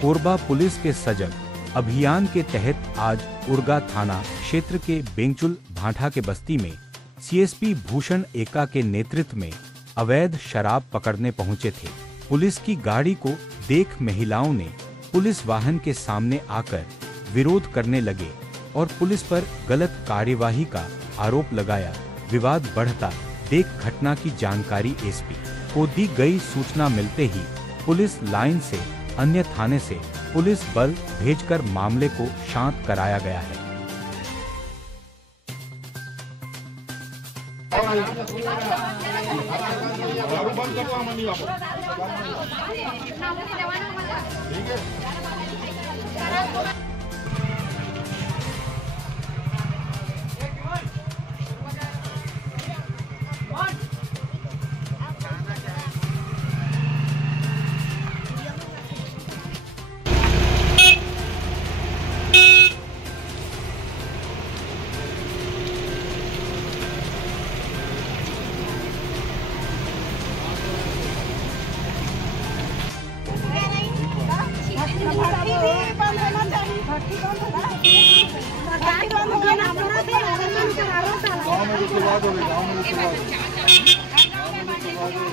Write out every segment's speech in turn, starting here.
Korba police के सजग अभियान के तहत आज उरगा थाना क्षेत्र के बेंचुल भाठा के बस्ती में सीएसपी भूषण एका के नेतृत्व में अवैध शराब पकड़ने पहुंचे थे। पुलिस की गाड़ी को देख महिलाओं ने पुलिस वाहन के सामने आकर विरोध करने लगे और पुलिस पर गलत कार्यवाही का आरोप लगाया। विवाद बढ़ता देख घटना की जानकारी एसपी को दी गई। सूचना मिलते ही पुलिस लाइन से अन्य थाने से पुलिस बल भेजकर मामले को शांत कराया गया है। गाँव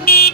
में